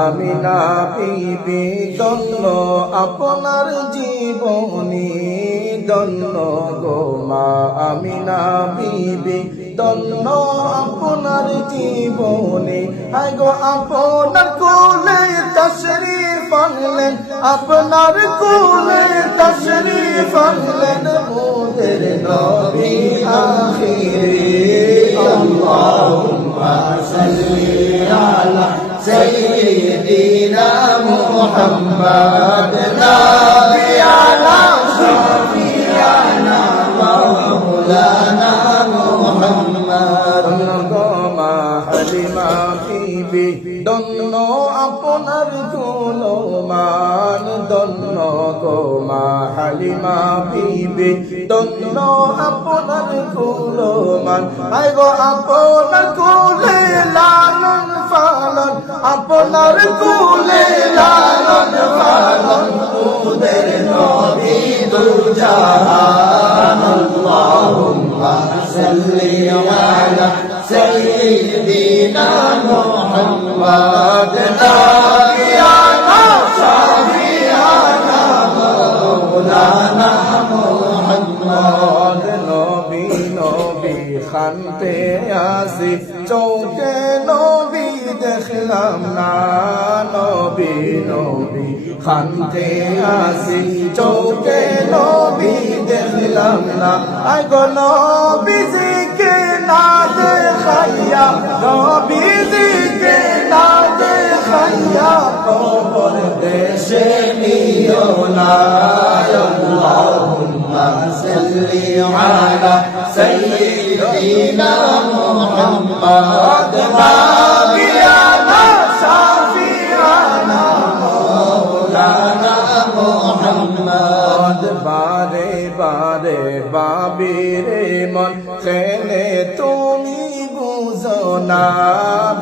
আমিনা বিবি ধন্য আপনার জীবনী ধন্য গো মা আমিনা বিবি ধন্য আপনার জীবনী আয় গো আপনার কোলে তশরীফ আনলেন আপনার কোলে তশরীফ আনলেন মোদের নবী আখিরে আল্লাহুম্মা সাল্লি আলা سيدنا محمد نبينا شفيعنا مولانا محمد গমা হালিমা বিবি দন্ন আপনার গুণমান দন্ন গমা হালিমা বিবি দন্ন আপনার গুণমান আয় গো আপনার কুলে লালন পালন আপনার কুলে লালন পালন মোদের নবী দুজাহান আল্লাহুম্মা সাল্লি আলা সাইয়্যিদিনা মুহাম্মাদ নাবিয়ানা শাফিআনা মাওলানা মুহাম্মদ নবী নবী খানতে আসি চৌকে নবী দেখলাম না নবী নবী খানতে আসি চৌকে নবী দেখলাম না আয় গো নবীজিকে না দেখাইয়া নবীজিকে না দেখাইয়া কবর দেশে নিও না আল্লাহুম্মা সাল্লি আলা সাইয়্যিদিনা মুহাম্মাদ নাবিয়ানা শাফিআনা মাওলানা মুহাম্মাদ বারে বারে বাবিরে মন খেলে তুমি বুঝো না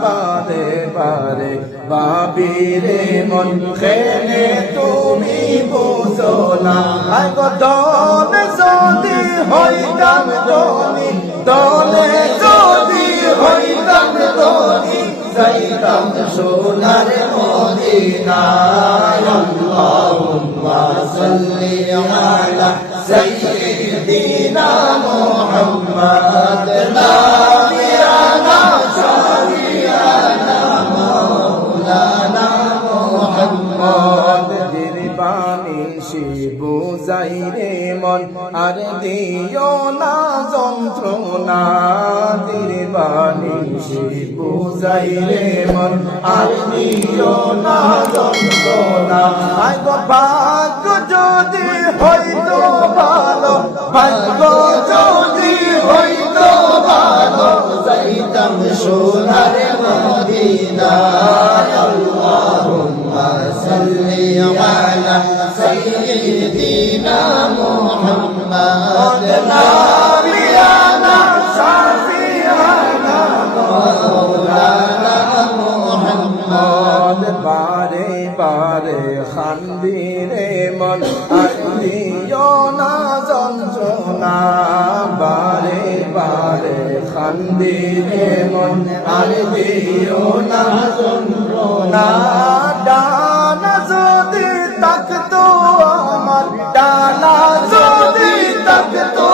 বারে বারে বাবিরে মন খেলে তুমি বুঝো না আয় গো দলে যদি হইতাম ধনী দলে যদি হইতাম ধনী যাইতাম সোনার মদিনায় আল্লাহুম্মা সাল্লি আলা সাইয়্যিদিনা মুহাম্মাদ নাবিয়ানা শাফিআনা মাওলানা মুহাম্মদ দিরবানি শিবু যাইরে মন আর দিও না যন্ত্রণা দিরবানি শিবু যাইরে মন আর দিও না যন্ত্রণা আয় গো ভাগ্য যদি হইতো ভালো ভাগ্য যদি হইতো ভালো যাইতাম সোনার মদিনায় আল্লাহুম্মা সাল্লি আলা সাইয়্যিদিনা মুহাম্মাদ নাবিয়ানা শাফিআনা মাওলানা মুহাম্মাদ বারে বারে খান্দিরে মন আর দিও না যন্ত্রণা বারে বারে খান্দিরে মন আর দিও না যন্ত্রণা ডানা যদি তাকতো আমার ডানা যদি তাকতো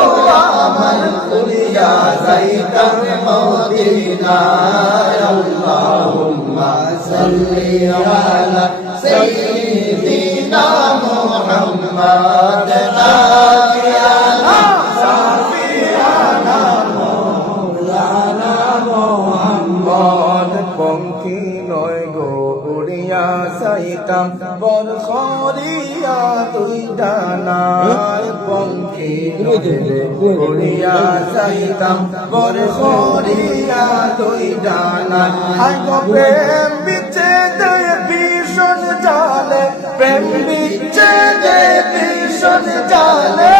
আমার উড়িয়া যাইতাম মদিনায় আল্লাহুম্মা সাল্লি আলা সাইয়্যিদিনা মুহাম্মাদ নাবিয়ানা শাফিআনা মাওলানা মুহাম্মদ পঙ্কি নয় গো উড়িয়া যাইতাম বরখরিয়া তুই ডানায় পঙ্কি উড়িয়া যাইতাম বরখরিয়া তুই ডানায় আয় গো প্রেম বিচ্ছেদে ভীষণ জালে প্রেম বিচ্ছেদে ভীষণ জালে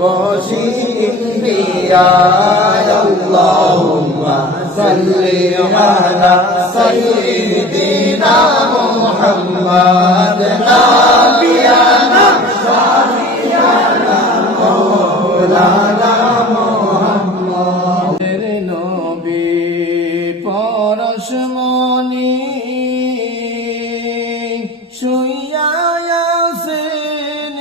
বসি ইন্দিয়ায় আল্লাহুম্মা সাল্লি আলা সাইয়্যিদিনা মুহাম্মাদ নাবিয়ানা শাফিআনা মাওলানা মুহাম্মাদ নবী পরশময় মনি শুইয়া আছেন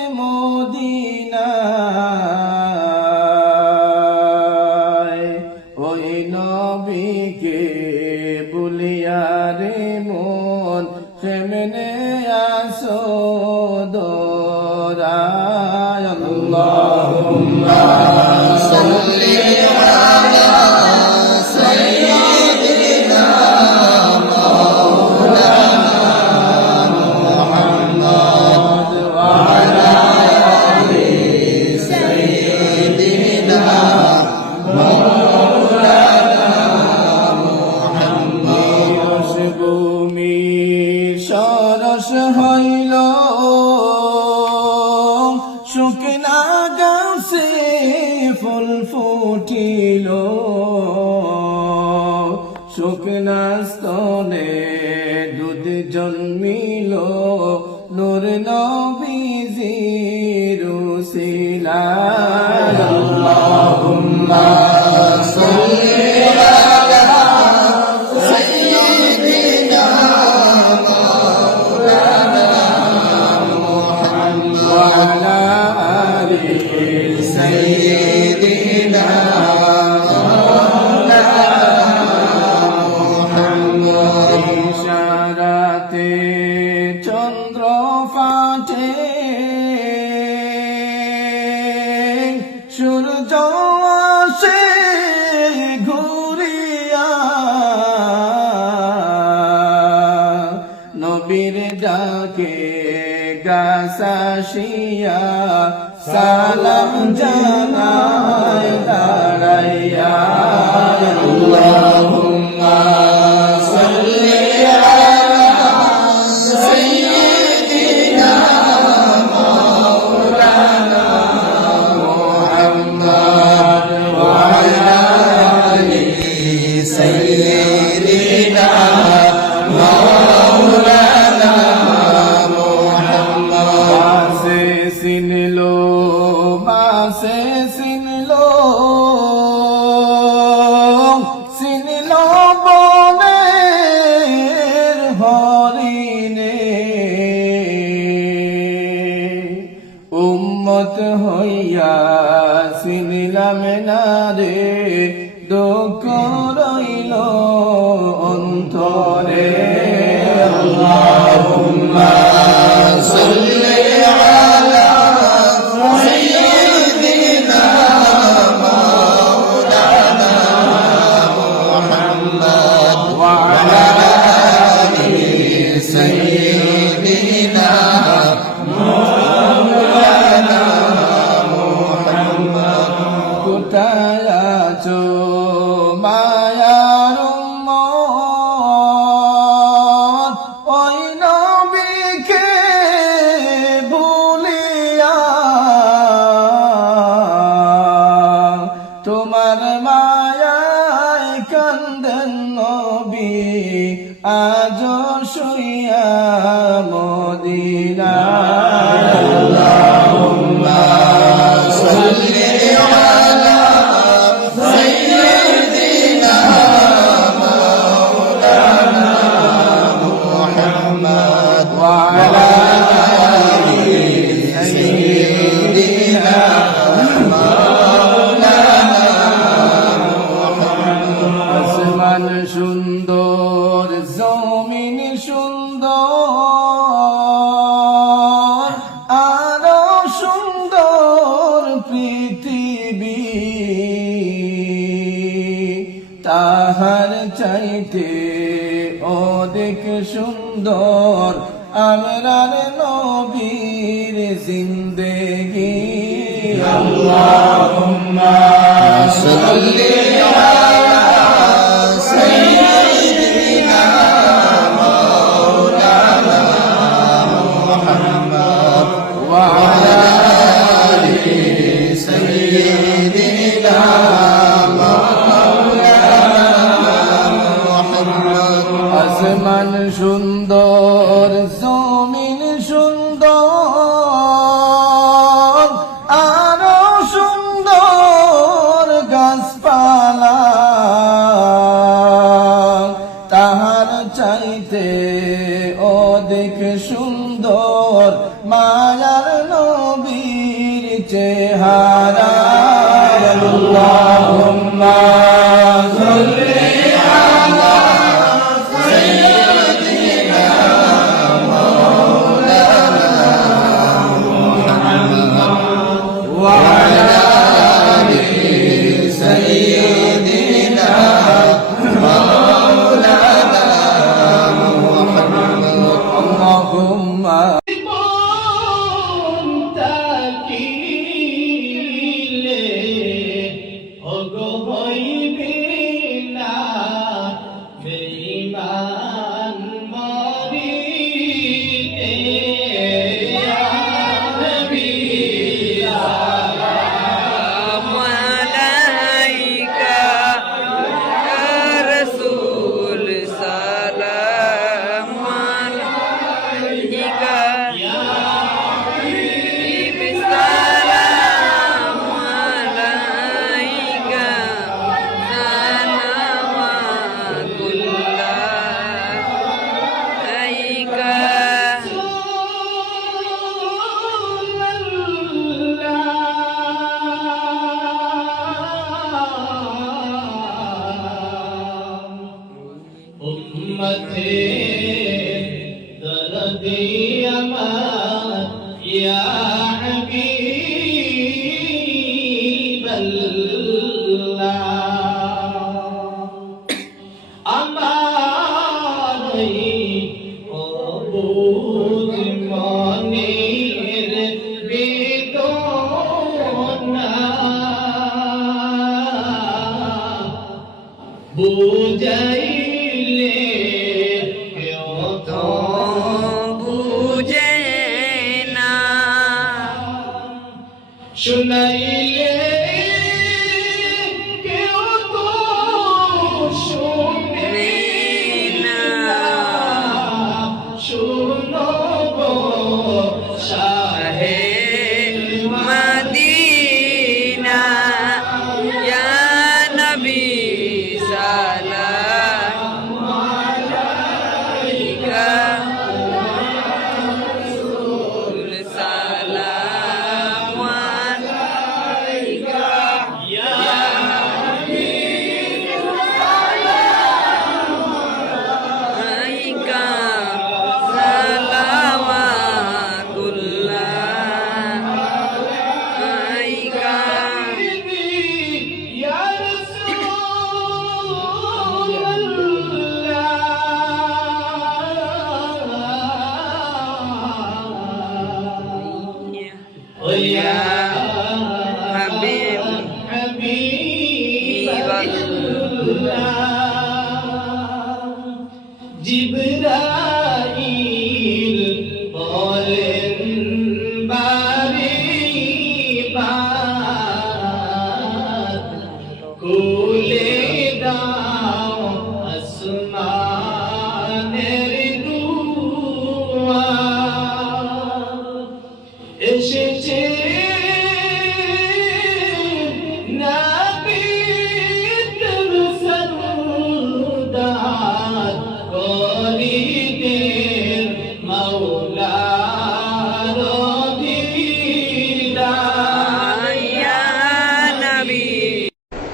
মদিনায় ওই নবীকে বলিয়া রে মন কেমনে আসো দোরায় আল্লাহুম্মা সাল্লি আলা সাইয়্যিদিনা মাওলানা মুহাম্মদ ওয়া আলা আলি সাইয়্যিদিনা মাওলানা মুহাম্মদ ভূমি সরস হইল শুকনা গাছে ফুল ফুটিল শুকনা স্তনে দুধ জন্মিল নূর নবীজির উসিলায় আল্লাহুম্মা সাল্লি আলা সাইয়্যিদিনা মাওলানা মুহাম্মদ ওয়া আলা আলি সাইয়্যিদিনা ইশারাতে চন্দ্র ফাটে সূর্য আসে ঘুরিয়া নবীর ডাকে গাছাশিয়া সালাম জানায় দাঁড়াইয়া আল্লাহুম্মা সাল্লি আলা সাইয়্যিদিনা মাওলানা মুহাম্মদ ওয়া আলা আলি সাইয়্যিদিনা মাওলানা বাসে সিনলো বনের হরিণে উম্মত হইয়া সিনলাম না রে দুঃখ রইল অন্তরে আল্লাহুম্মা সাল্লি আলা সাইয়্যিদিনা মাওলানা মুহাম্মদ ওয়া আলা আলি সাইয়্যিদিনা মাওলানা মুহাম্মদ কোথায় আছো মায়ার উম্মত ওই নবীকে ভুলিয়া তোমার মায়ায় কান্দেন নবী আজ শুইয়া মদিনায় আল্লাহুম্মা সাল্লি আলা সাইয়্যিদিনা মাওলানা মুহাম্মদ ওয়া আলা আলি সাইয়্যিদিনা মাওলানা মুহাম্মদ আসমান সুন্দর জমিন সুন্দর আরো সুন্দর পৃথিবী তাহার চাইতে অধিক সুন্দর আমরার নবীর জিন্দেগি আল্লাহুম্মা সাল্লি আলা সাইয়্যিদিনা মাওলানা মুহাম্মদ ওয়া আলা আলি সাইয়্যিদিনা আসমান সুন্দর জমিন সুন্দর আরো সুন্দর গাছপালা তাহার চাই চাইতে অধিক সুন্দর মায়ার নবীর চেহারা আল্লাহুম্মা সাল্লি আলা সাইয়্যিদিনা মাওলানা মুহাম্মদ ওয়া আলা আলি সাইয়্যিদিনা মাওলানা মুহাম্মদ আল্লাহুম্মা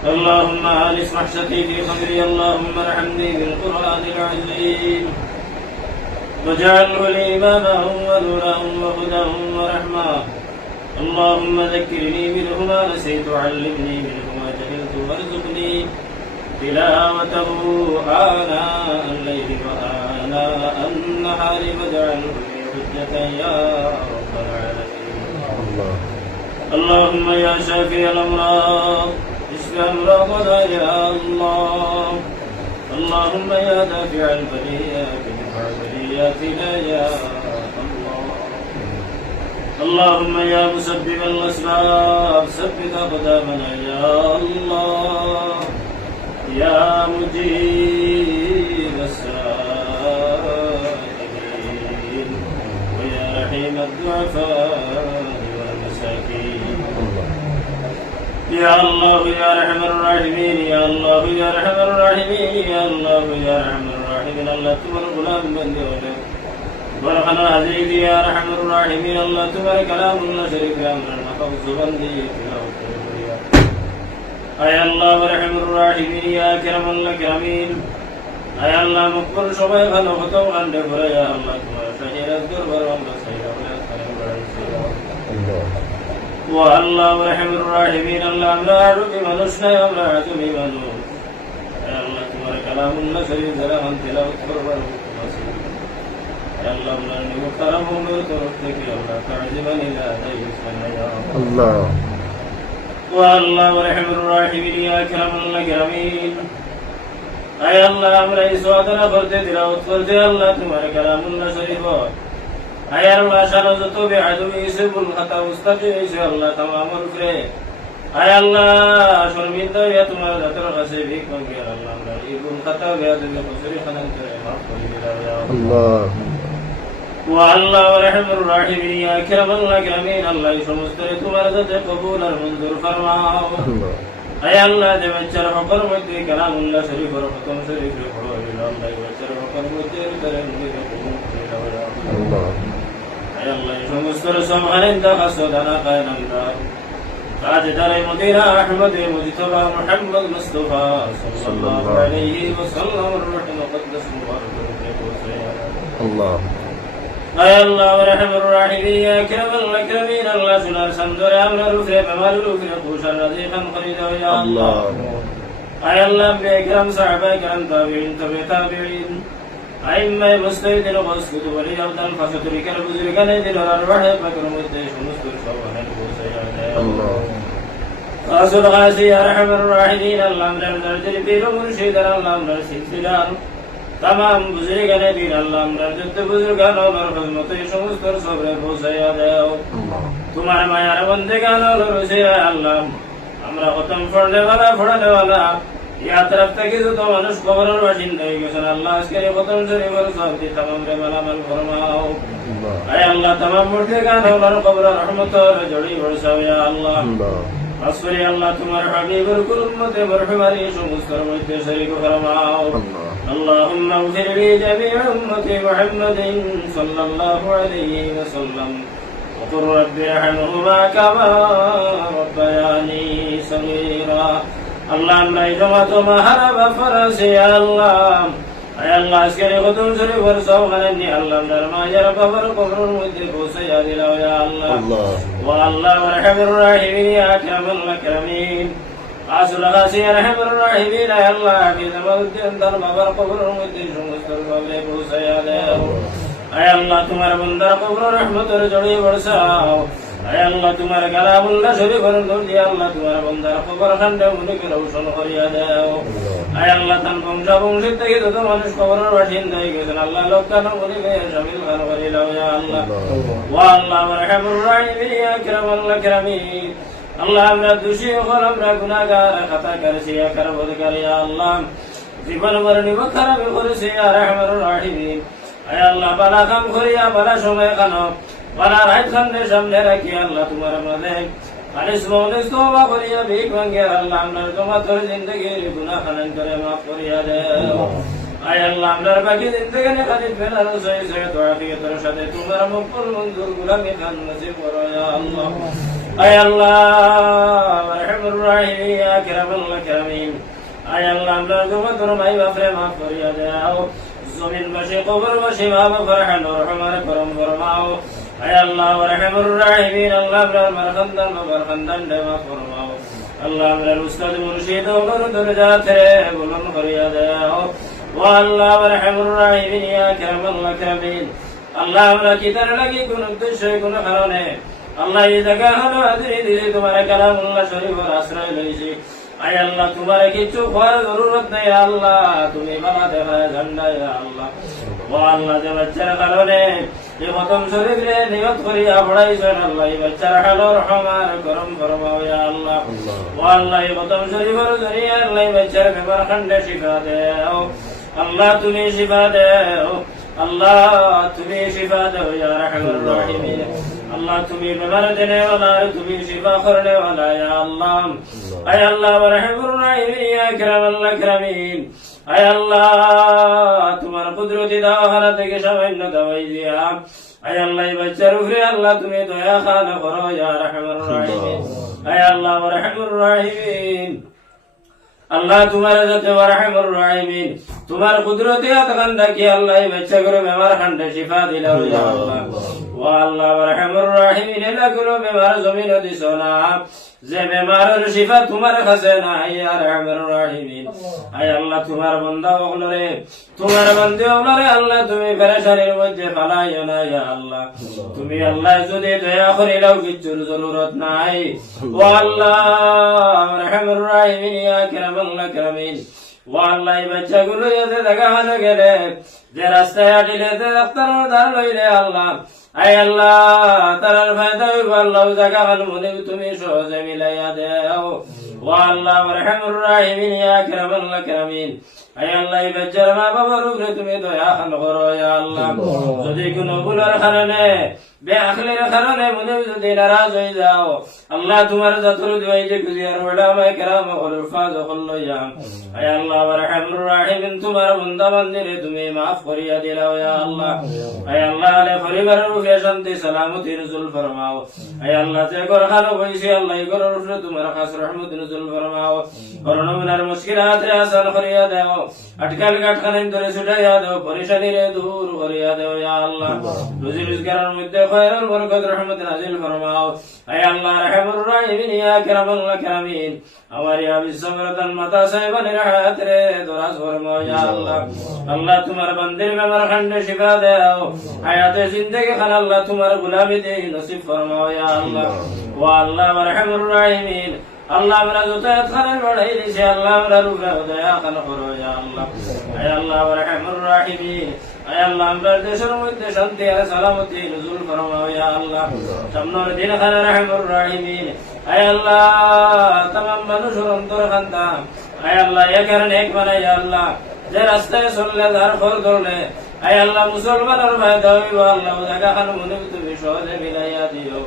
اللهم آنس وحشتي في صدري اللهم ارحمني بالقرآن العظيم واجعله لي إماما ونورا وهدى ورحمة اللهم ذكرني منه ما نسيت وعلمني منه ما جهلت وارزقني تلاوته آناء الليل وآناء النهار واجعله لي حجة يا رب العالمين اللهم يا شافي الأمراض اشف أمراضنا يا الله اللهم يا دافع البليات ادفع بلياتنا يا الله اللهم يا مسبب الأسباب ثبت أقدامنا يا الله يا مجيب السائلين ويا رحيم الضعفاء والمساكين يا الله يا أرحم الراحمين يا الله يا أرحم الراحمين يا الله يا أرحم الراحمين আল্লাহ তোমার গোলাম বন্দী হলে বরখানা হাজিরি দিয়ে আরহামুর রাহিমিন আল্লাহ তোমার কালামুল্লাহ শরীফ আমরা মাথা জবান দিয়ে তিলাওয়াত করে করিয়া আয় আল্লাহ আরহামুর রাহিমিন ইয়া কিরামাল কিরামিন আয় আল্লাহ মকবুল সবাই ভালো হতো আন্ডে ভরে ইয়া আল্লাহ তোমার শাহিরাত দরবার আমরা সাইরা বলে খানে বাড়াইছি ও আল্লাহ আরহামুর রাহিমিন আল্লাহ আমরা আরবি মানুষ নাই আমরা আজমি মানুষ আয় আল্লাহ তোমার কালামুল্লাহ শরীফ যারা মান তিলাওয়াত করবার আল্লাহ আমরা নিমক তারা মঙ্গল তরফ থেকে আল্লাহ তাজিবান ইলা আদাই ইসলামিয়া আল্লাহ ও আল্লাহ আরহামুর রাহিমিন ইয়া কিরামাল কিরামিন আয় আল্লাহ আমরা এই সুআদনা করতে তিলাওয়াত করতে আল্লাহ তোমার কালামুল্লাহ শরীফ আয় আল্লাহ শালা যত বেআদবি ইসবুল খাতা মুস্তাকি হইছে আল্লাহ তামামুল করে আয় আল্লাহ শর্মিন্দা ইয়া তোমার জাতের কাছে ভিক মাগি আল্লাহ আমরা এই গুণ খাতা বেআদবি কসরি খানান করে মাফ করে দিলাও ইয়া আল্লাহ ও আল্লাহ আরহামুর রাহিমিন ইয়া কিরামাল কিরামিন আল্লাহ এই সমস্ত তোমার কাছে কবুল আর মঞ্জুর ফরমাও আয় আল্লাহ যে বাচ্চার হকর মধ্যে কালামুল্লাহ শরীফের খতম শরীফে পড়ো আল্লাহ এই বাচ্চার হকর মধ্যে করে মুখে কবুল করে দাও আল্লাহ আয় আল্লাহ এই সমস্ত সব আলেন্দা কাসদানা কায়নান্দা কাজে দারে মদিনা আহমদ মুজতবা মুহাম্মদ মুস্তাফা সাল্লাল্লাহু আলাইহি ওয়াসাল্লাম রূহ মুকদ্দাস মুবারক আল্লাহ আয় আল্লাহ আরহামুর রাহিমিন ইয়া কিরামাল কিরামিন আল্লাহ সুনার সন্দরে আমরা রূহে বেমালুল রূহে খুশার রাজিকান করে দাও ইয়া আল্লাহ আয় আল্লাহ বেকরাম সাহাবা کرام তাবিঈন তবে তাবিঈন আইম্মা মুস্তাহিদিন ওয়াসকুতু ওয়ালি আবদান ফাসাতুরিকার বুজুরগানে দিলার আরওয়াহে পাকের মধ্যে সমস্ত সবানের পৌঁছায়া দেয় আল্লাহ রাসূল গাজী আরহামুর রাহিমিন আল্লাহ আমরা দরজে পীর মুর্শিদ আল্লাহ আমরা সিলসিলা तमाम बुजुर्गाने दिन अल्लाह আমরা যত বুজুর্গান আল্লাহর খিদমতে সমস্ত সবরে পৌঁছায়া দাও তোমার মায়ার বন্দেগান রসে আল্লাহ আমরা খতম পড়লে वाला ইয়া তরফ থেকে যত মানুষ কবরের বাসিন্দা হয়ে গেছেন আল্লাহ আজকে খতম শরীফের সব দি तमाम রে মালামাল ফরমাও আয় আল্লাহ तमाम মুর্দেগান আল্লাহর কবর রহমতের জড়ি বর্ষাও ইয়া আল্লাহ আসরে আল্লাহ তোমার হাবিবের কুল উম্মতে মরহুমারি সমস্ত মধ্যে শরীক ফরমাও اللهم اغفر لي جميع أمة محمد صلى الله عليه وسلم وقل رب ارحمهما كما ربياني صغيرا اللهم إجمعت مهرب فرسي يا الله أي الله أسكري خدم سري ورسو غنني اللهم نرمى جرب فرقبر المدرك وسيادي له يا الله والله ورحم الراحمين يا أكرم الأكرمين আসল গাছি আরহামুর রাহিমিন আয় আল্লাহ কি জামালউদ্দিন তার বাবার কবরের মধ্যে সমস্ত কবরে পৌঁছায়া দাও আয় আল্লাহ তোমার বান্দার কবর রহমতের জড়িয়ে বর্ষাও আয় আল্লাহ তোমার কালামুল্লাহ শরীফের নূর দিয়ে আল্লাহ তোমার বান্দার কবর খান্ডে মুনিকে রওশন করিয়া দাও আয় আল্লাহ তার বংশী থেকে যত মানুষ কবরের বাসিন্দা হয়ে গেছেন আল্লাহ লোকখান মুনিকে শামিল খান করিয়া দাও ইয়া আল্লাহ ওয়া আল্লাহ আরহামুর রাহিমিন ইয়া কিরামাল কিরামিন আল্লাহ আমরা দোষী হল আমরা গুনাহগার খাতাকার শিয়াকার বদকার ইয়া আল্লাহ জীবন মরণ খারাপ করেছে ইয়া রহমানুর রাহিমিন আয় আল্লাহ বালা কাম করিয়া বালা সময় কানো বালা রাত খানে সামনে রাখি আল্লাহ তোমার মধ্যে আলিস মৌলিস তওবা করিয়া ভিক মাঙ্গে আল্লাহ আমরা তোমার জিন্দেগির গুনাহ খানান করে মাফ করিয়া দাও আয় আল্লাহ আমরা বাকি জিন্দেগি খালি ফেরার সহি সহি তোয়াফিয়তের সাথে তোমার মকবুল মঞ্জুর গুলামি খান নসিব করো ইয়া আল্লাহ আয় আল্লাহ আরহামুর রাহিমিন ইয়া কিরামাল কিরামিন আয় আল্লাহ আমরা তোমার মাই বাপরে মাফ করিয়া দাও জমিন বাসী কবর বাসী মা বাবার হানুর রহমান করম ফরমাও আয় আল্লাহ আরহামুর রাহিমিন আল্লাহ আমরা মারখান্দান বাবার খানদান দে মাফ ফরমাও আল্লাহ আমরা উস্তাদ মুর্শিদ ওমর দরজাতে বুলন্দ করিয়া দাও ও আল্লাহ আরহামুর রাহিমিন ইয়া কিরামাল কিরামিন আল্লাহ আমরা কিতার লাগি কোন উদ্দেশ্য কোন কারণে আল্লাহ এই জায়গা হলো হাজিরি দিয়েছি তোমার কালামুল্লাহ শরীফের আশ্রয় লইছি আয় আল্লাহ তোমার কিছু হওয়ার জরুরত নেই আল্লাহ তুমি বানাতে পারে ঝান্ডা আল্লাহ ও আল্লাহ যে বাচ্চার কারণে যে খতম শরীফে নিয়ত করিয়া পড়াইছেন আল্লাহ এই বাচ্চার হালর রহমান গরম ফরমাও ইয়া আল্লাহ ও আল্লাহ এই খতম শরীফের জরিয়ে আল্লাহ এই বাচ্চার বেমার খান্ডে শিফা দেও আল্লাহ তুমি শিফা দেও আল্লাহ তুমি শিফা দেও ইয়া রাহমানুর রাহিমিন अल्लाह तुम्हें बीमार देने वाला है, तुम्हें शिफा करने वाला है या अल्लाह। ऐ अल्लाह रहमुर रहीम या करमल करमीन, ऐ अल्लाह तुम्हारा कुदरती दवाखाना থেকে সামান্য দওয়াই দিয়া, ऐ अल्लाह এই বাচ্চার উপরে আল্লাহ তুমি দয়া খান করো ইয়া রাহমার রহিম। ऐ अल्लाह रहमुর রহিম, अल्लाह तुम्हारे जाते रहमुर रहीमीन, तुम्हारे कुदरती अतकंदा की अल्लाह ये बच्चा करो बीमार खंडे शिफा दिलाओ या अल्लाह। वा अल्लाह रहमुर रहीमीन एला करो बीमार जमीन दिसोना, जे बीमार शिफा तुम्हारे खजाना है या रहमुर रहीमीन। ऐ अल्लाह तुम्हारे बंदा ओगलरे, तुम्हारे बंदे ओगलरे अल्लाह तुम्हें परेशानी मध्य फलाइयो ना या अल्लाह। तुम्हें अल्लाह जुदे दया करिलाओ किच्चुर जरूरत নাই। वा अल्लाह रहमुर रहीमीन या करमल करमीन, वा अल्लाह ये बच्चा गुरु जैसे दगाने गेले, जे रास्ते हाटिले ते अख्तर दार लइले अल्लाह। ऐ अल्लाह तारार फायदा अल्लाह जगान मुने तुम्हें सोजे मिलाया देओ। वा अल्लाह रहमुर रहीमीन या करमल करमीन, ऐ अल्लाह ये बच्चार माँ बाবার উপরে তুমি দয়া খান করো ইয়া আল্লাহ। যদি কোনো ভুলের কারণে বেআখলির কারণে মনে যদি নারাজ হয়ে যাও আল্লাহ, তোমার যতর দুয়াই যে গুজিয়ার ওলামায়ে কেরাম উলফাজ কল্লায়া। ऐ अल्लाह रहमुर रहीमीन, তোমার বান্দা বান্দিরে তুমি maaf করিয়া দিলাও ইয়া আল্লাহ। ऐ अल्लाह আলে পরিবারের উপরে শান্তি সালামতি নজুল ফরমাও। ऐ अल्लाह যে ঘরখানো বইছি আল্লাহ এই ঘরের উপরে তোমার খাস রহমত নজুল ফরমাও। করোনার মুশকিলাতে আসান করিয়া দাও, अटकल काटखाने धरे छुटाइया दो, परेशानी रे दूर करिया दो या अल्लाह। रोजी रोजगार मध्य खैर और बरकत रहमत नाजिल फरमाओ। ऐ अल्लाह रहमुर रहीमीन या करमल करमीन, हमारी अभी समरतन माता साहिबान रहत रे दराज फरमाओ या अल्लाह। अल्लाह तुम्हारे बंदे में मरखंड शिफा दो, हयात जिंदगी खान अल्लाह तुम्हारे गुलामी दे नसीब फरमाओ या अल्लाह। वा अल्लाह रहमुर रहीमीन, अल्लाह मेरा जुतायत खाने बढ़ाई दिसे, अल्लाह मेरा रूपे दया खान करो या अल्लाह। ऐ अल्लाह रहमुर रहीमीन, ऐ अल्लाह मेरे देशर मध्य शांति और सलामती नजुल फरमाओ या अल्लाह। सामने दिन खाने रहमुर रहीमीन, ऐ अल्लाह तमाम मनुष्यर अंतर खानता, ऐ अल्लाह ये करने एक बना या अल्लाह। जे रास्ते सुनले दार खोल दौड़ले, ऐ अल्लाह मुसलमान और भाई दावी वा अल्लाह जगह खान मुने तुम्हें सोजे मिलाया दियो।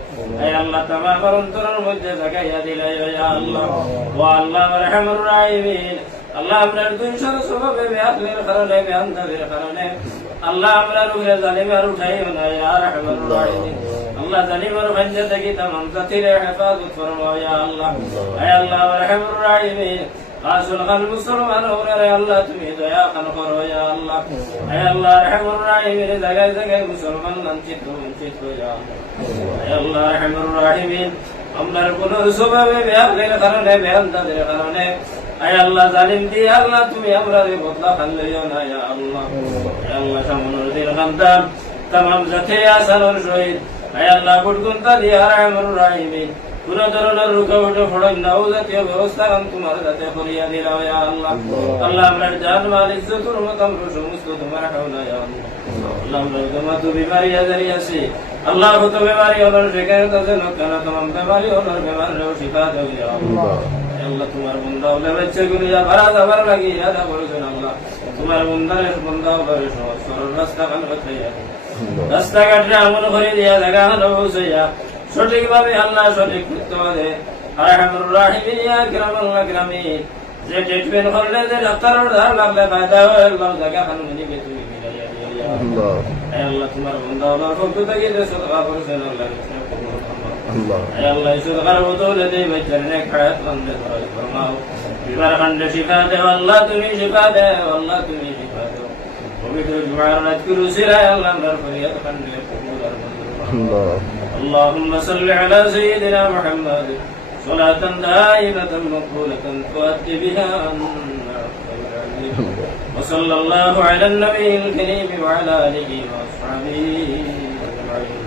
ऐ अल्लाह तमाम अंतर मध्य जगह या दिलायो या अल्लाह। वा अल्लाह रहमुर रहीमीन, अल्लाह हमरा दुनिया सबब में आखिर करने में अंदर करने अल्लाह हमरा रुहे जालिम और उठाई ना या रहमुर रहीमीन। अल्लाह जालिम और खंजत की तमाम जातिरे हिफाजत फरमाओ या अल्लाह। ऐ अल्लाह रहमुर रहीमीन, खासुल खान मुसलमान हो रे अल्लाह तुम्हें दया खान करो या अल्लाह। ऐ अल्लाह रहमुर रहीमीन, जगह जगह मुसलमान वंचित हो या अल्लाह। ऐ अल्लाह रहमुर रहीमीन, हमरा गुनाह सबब में आखिर करने में अंदर करने, ऐ अल्लाह जालिम दी अल्लाह तुम्हें हमरा दे बदला खान लियो ना या अल्लाह। ऐ अल्लाह सामने दिन खानदान तमाम जाते आसान और शहीद, ऐ अल्लाह गुडगुंता दिया रहमुर रहीमीन, কোন ধরনের রুকাওয়াট ফড়ন নাও জাতীয় ব্যবস্থা তোমার যাতে করিয়া দিলাও ইয়া আল্লাহ। আল্লাহ আমরা জান মাল ইজ্জত ও মকাম সমস্ত তোমার হাওলা ইয়া আল্লাহ। আল্লাহ আমরা তোমার তো বিমারি আজারি আছে, আল্লাহ তো বিমারি ওর ফিকার তাতে নকানা तमाम বিমারি ওর বিমার রে শিফা দাও ইয়া আল্লাহ। আল্লাহ তোমার বান্দা ওলে বাচ্চা গুলো ইয়া বারা দাবার লাগি ইয়া দা বলছেন আল্লাহ। তোমার বান্দারে বান্দা করে সরল রাস্তা কান বাতাইয়া, রাস্তা কাটরে আমল করে দিয়া জায়গা হলো বসইয়া সঠিকভাবে আল্লাহ সঠিক করতে रहमुर रहीमीन या करमल करमीन, যে ট্রিটমেন্ট করলে যে ডাক্তারের ধার লাগলে ফায়দা হয় আল্লাহ জায়গা খান মনি কে তুমি মিলাইয়া দিয়া আল্লাহ। হে আল্লাহ তোমার বান্দা আল্লাহর পক্ষ থেকে যে সদকা করেছেন আল্লাহ আল্লাহ। হে আল্লাহ এই সদকার বদলে দে বেচারে খায়াত বন্দে ফরমাও, বিমার খন্ডে শিফা দে আল্লাহ, তুমি শিফা দে আল্লাহ, তুমি শিফা দে। পবিত্র জুমার রাত কি রুসিলা আল্লাহ আমার ফরিয়াদ খন্ডে কবুল আর মঞ্জুর আল্লাহ। اللهم صل على سيدنا محمد صلاة دائمة مقبولة تؤدي بها وصلى الله على النبي الكريم وعلى آله وأصحابه أجمعين.